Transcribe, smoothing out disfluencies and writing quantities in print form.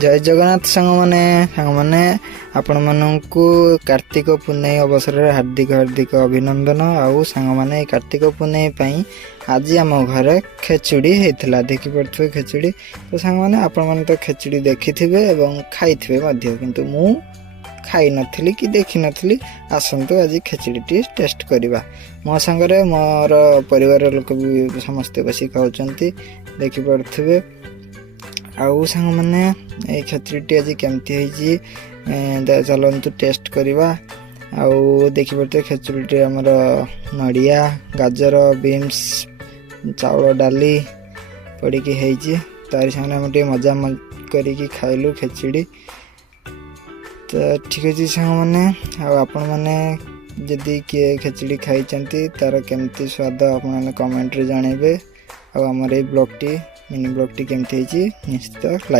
जय जगन्नाथ सांग माने आपण माननकु कार्तिक पुन्नेई अवसर रे हार्दिक हार्दिक अभिनंदन। आउ सांग माने कार्तिक पुन्नेई पई आज आम घर खेचुड़ी हेतला देखि पड़थवे खेचुड़ी। तो सांग माने आपण माने तो खेचुड़ी देखिथिबे एवं खाइथिबे मध्य, किंतु मु खाई नथिली कि देखि नथिली। आसंतु आज खेचुड़ी टेस्ट करिबा। मो संगरे मोर परिवार लोक भी समस्त बसी खाउचंती देखि पड़थवे। आउ सांग माने ए खेचुड़ी आज केमती होईची चलंतु टेस्ट करिबा। आउ देखि पड़ते खेचुड़ी हमर नडिया गाजर बीन्स चाउल डाली पड़ी होईची। तारी संगे हम मजा करिकी खाइलु खेचुड़ी। तो ठीक अच्छे सांग माने आपण माने जदि किए खेचुड़ी खाई तार केमती स्वाद आपने कमेंट रे जानइबे। आमर blog T mini blog T केमती निश्चित लाइक